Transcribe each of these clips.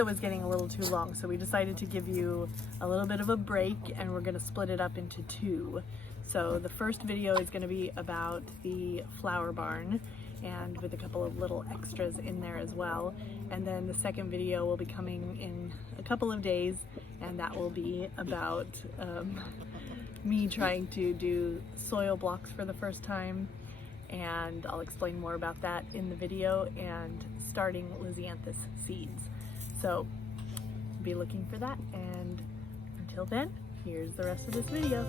video was getting a little too long, so we decided to give you a little bit of a break, and we're going to split it up into two. So the first video is going to be about the flower barn, and with a couple of little extras in there as well. And then the second video will be coming in a couple of days, and that will be about me trying to do soil blocks for the first time, and I'll explain more about that in the video, and starting Lisianthus seeds. So be looking for that, and until then, here's the rest of this video.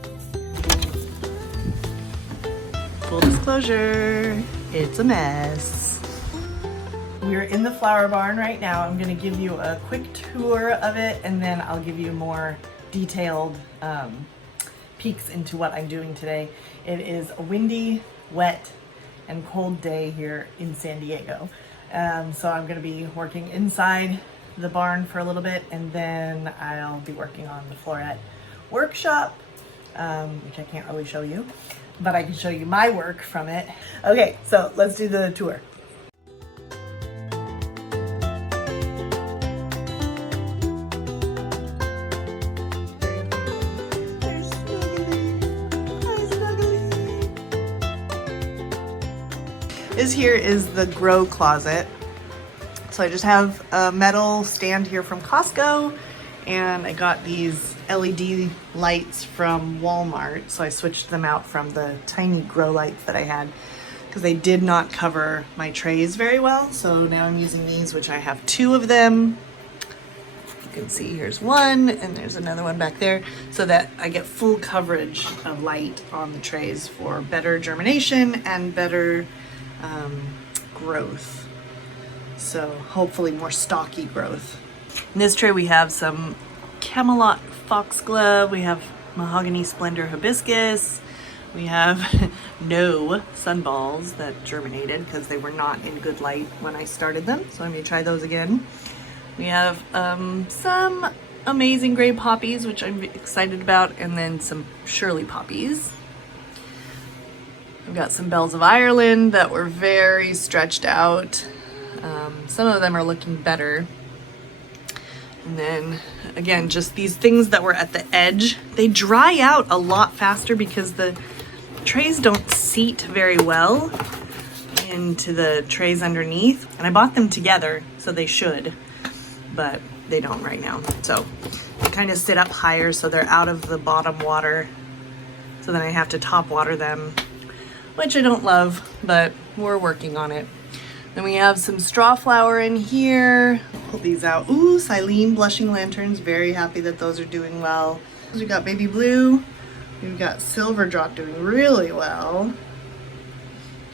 Full disclosure, it's a mess. We're in the flower barn right now. I'm gonna give you a quick tour of it, and then I'll give you more detailed peeks into what I'm doing today. It is a windy, wet, and cold day here in San Diego. So I'm gonna be working inside the barn for a little bit, and then I'll be working on the floret workshop, which I can't really show you, but I can show you my work from it. Okay, so let's do the tour. This here is the grow closet. So I just have a metal stand here from Costco, and I got these LED lights from Walmart. So I switched them out from the tiny grow lights that I had because they did not cover my trays very well. So now I'm using these, which I have two of them. You can see here's one, and there's another one back there, so that I get full coverage of light on the trays for better germination and better growth. So hopefully more stocky growth. In this tray we have some Camelot foxglove, we have mahogany splendor hibiscus, we have no sunballs that germinated because they were not in good light when I started them, so I'm gonna try those again. We have some amazing gray poppies, which I'm excited about, and then some Shirley poppies. I've got some bells of Ireland that were very stretched out. Some of them are looking better. And then again, just these things that were at the edge, they dry out a lot faster because the trays don't seat very well into the trays underneath. And I bought them together, so they should, but they don't right now. So they kind of sit up higher so they're out of the bottom water. So then I have to top water them, which I don't love, but we're working on it. Then we have some straw flower in here. Pull these out. Ooh, Silene blushing lanterns. Very happy that those are doing well. We got baby blue. We've got silver drop doing really well.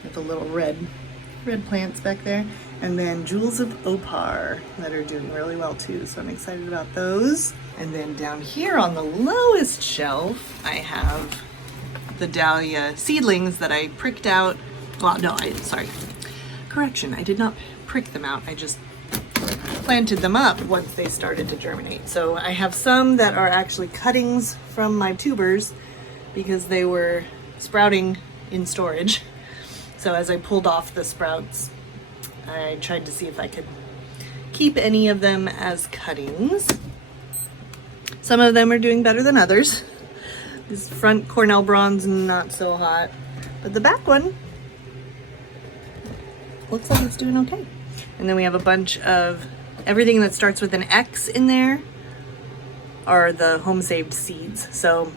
With the little red plants back there. And then jewels of opar that are doing really well too. So I'm excited about those. And then down here on the lowest shelf, I have the dahlia seedlings that I pricked out. Well, no, sorry. Correction, I did not prick them out. I just planted them up once they started to germinate. So I have some that are actually cuttings from my tubers because they were sprouting in storage. So as I pulled off the sprouts, I tried to see if I could keep any of them as cuttings. Some of them are doing better than others. This front Cornell bronze, not so hot, but the back one looks like it's doing okay. And then we have a bunch of everything that starts with an X in there are the home saved seeds. So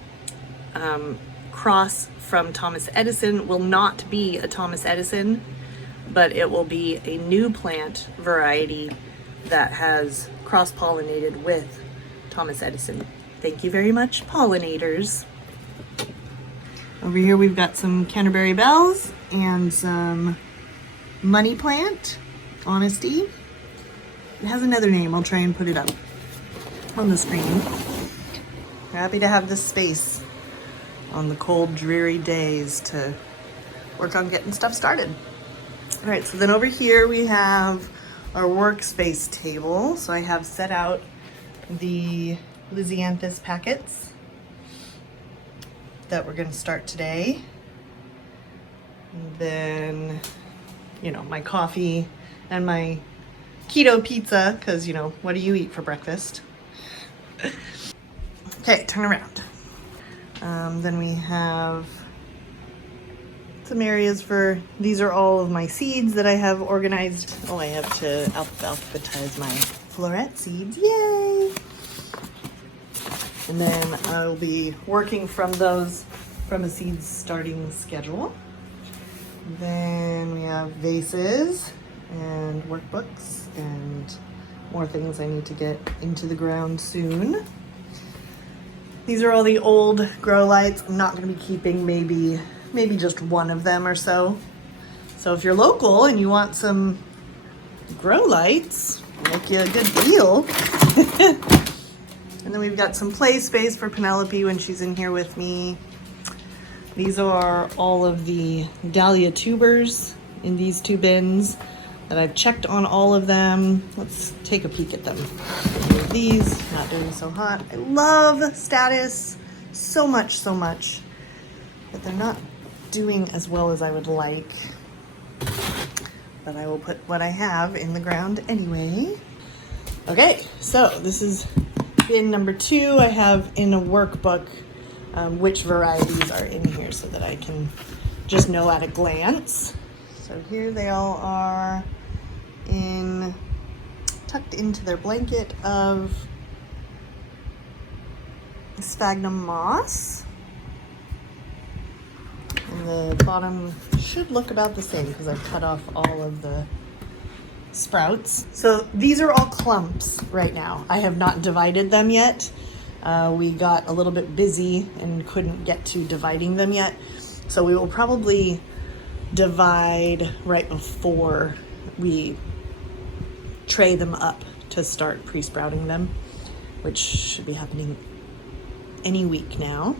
cross from Thomas Edison will not be a Thomas Edison, but it will be a new plant variety that has cross-pollinated with Thomas Edison. Thank you very much, pollinators. Over here we've got some Canterbury bells and some money plant, Honesty. It has another name, I'll try and put it up on the screen. We're happy to have this space on the cold, dreary days to work on getting stuff started. All right, so then over here we have our workspace table. So I have set out the Lisianthus packets that we're gonna start today. And then, you know, my coffee and my keto pizza, because, you know, what do you eat for breakfast? Okay, turn around. Then we have some areas for, these are all of my seeds that I have organized. Oh, I have to alphabetize my floret seeds, yay! And then I'll be working from those, from a seeds starting schedule. Then we have vases and workbooks and more things I need to get into the ground soon. These are all the old grow lights. I'm not going to be keeping maybe just one of them or so. So if you're local and you want some grow lights, I'll make you a good deal. And then we've got some play space for Penelope when she's in here with me. These are all of the dahlia tubers in these 2 bins that I've checked on all of them. Let's take a peek at them. These, not doing so hot. I love Status so much, but they're not doing as well as I would like. But I will put what I have in the ground anyway. Okay, so this is bin number 2. I have in a workbook which varieties are in here so that I can just know at a glance. So here they all are tucked into their blanket of sphagnum moss. And the bottom should look about the same because I've cut off all of the sprouts. So these are all clumps right now. I have not divided them yet. We got a little bit busy and couldn't get to dividing them yet. So we will probably divide right before we tray them up to start pre-sprouting them, which should be happening any week now.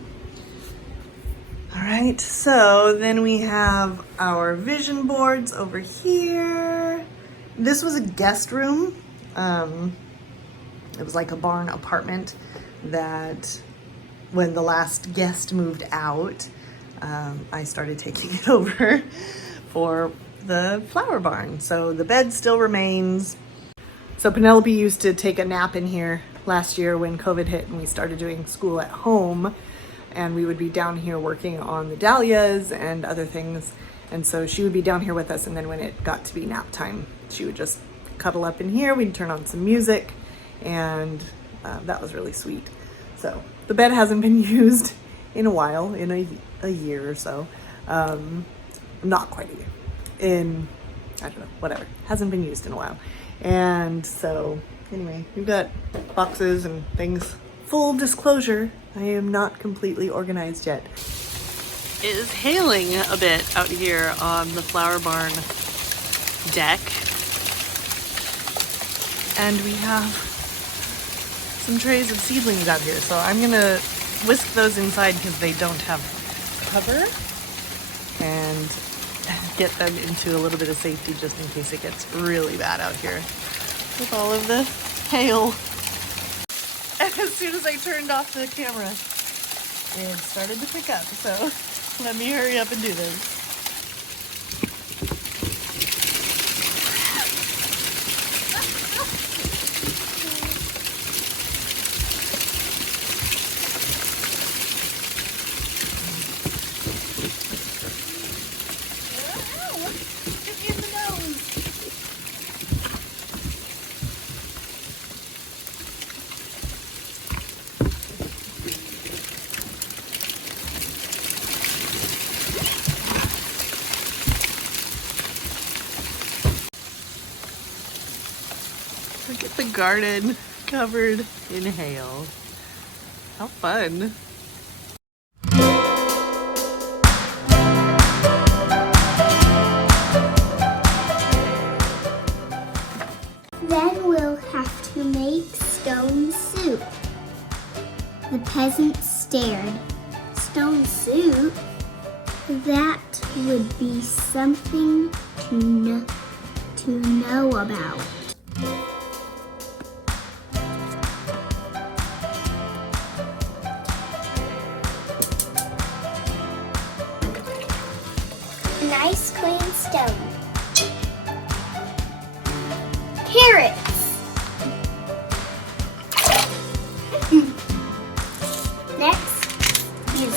All right, so then we have our vision boards over here. This was a guest room. It was like a barn apartment that when the last guest moved out, I started taking it over for the flower barn. So the bed still remains. So Penelope used to take a nap in here last year when COVID hit and we started doing school at home, and we would be down here working on the dahlias and other things. And so she would be down here with us, and then when it got to be nap time, she would just cuddle up in here. We'd turn on some music, and that was really sweet. So the bed hasn't been used in a while, in a year or so. Not quite a year. I don't know, whatever. Hasn't been used in a while. And so anyway, we've got boxes and things. Full disclosure, I am not completely organized yet. It is hailing a bit out here on the flower barn deck. And we have some trays of seedlings out here. So I'm gonna whisk those inside because they don't have cover, and get them into a little bit of safety just in case it gets really bad out here with all of the hail. And as soon as I turned off the camera, it started to pick up. So let me hurry up and do this. Look at the garden covered in hail. How fun. Then we'll have to make stone soup. The peasant stared. Stone soup? That would be something to know about. Nice clean stone. Carrot.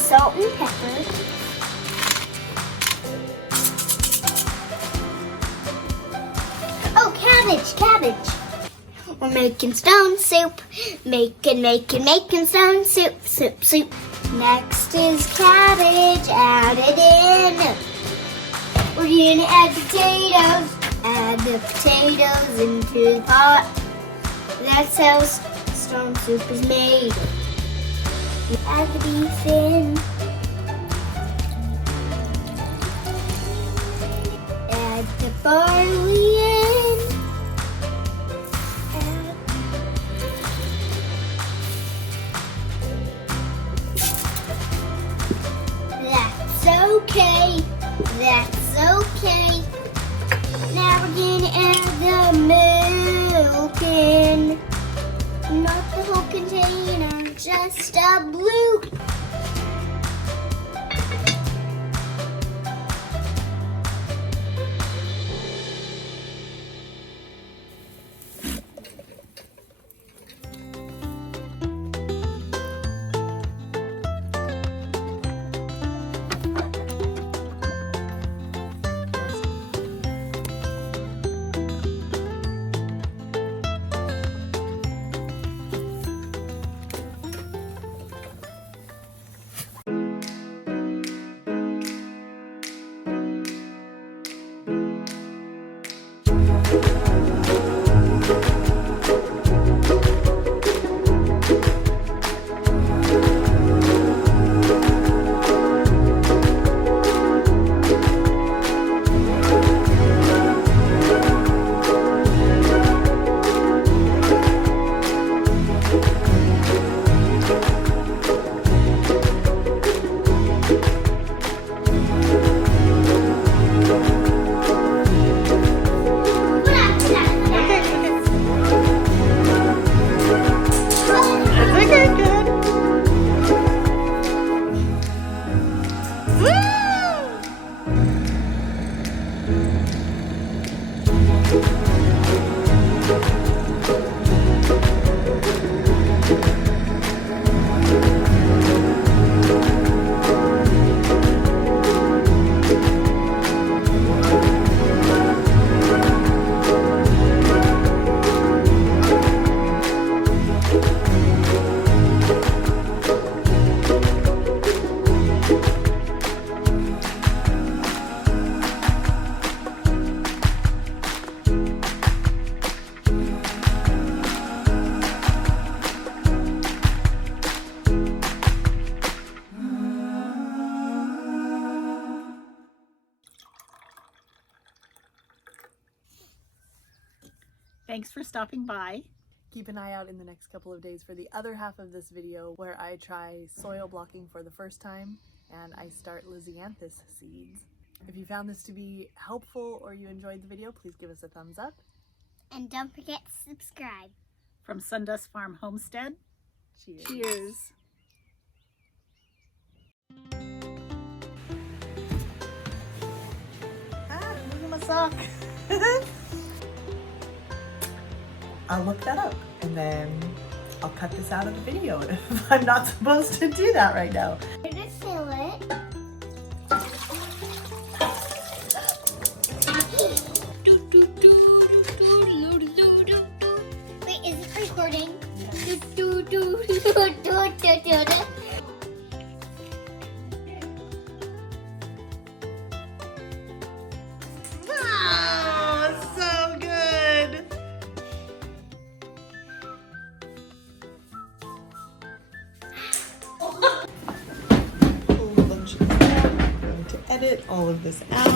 salt and pepper. Oh, cabbage. We're making stone soup. Making stone soup. Next is cabbage, add it in. We're gonna add potatoes. Add the potatoes into the pot. That's how stone soup is made. You add the beef in. Add the barley in. That's okay. Now we're gonna add the milk in. Not the whole container, just a blue. Thanks for stopping by. Keep an eye out in the next couple of days for the other half of this video where I try soil blocking for the first time and I start Lisianthus seeds. If you found this to be helpful or you enjoyed the video, please give us a thumbs up. And don't forget to subscribe. From SunDust Farm Homestead, Cheers. cheers. Ah, look at my sock. I'll look that up and then I'll cut this out of the video if I'm not supposed to do that right now. We're gonna fill it. Wait, is it recording? Oh, so good. Pull a bunch of that. I'm going to edit all of this out.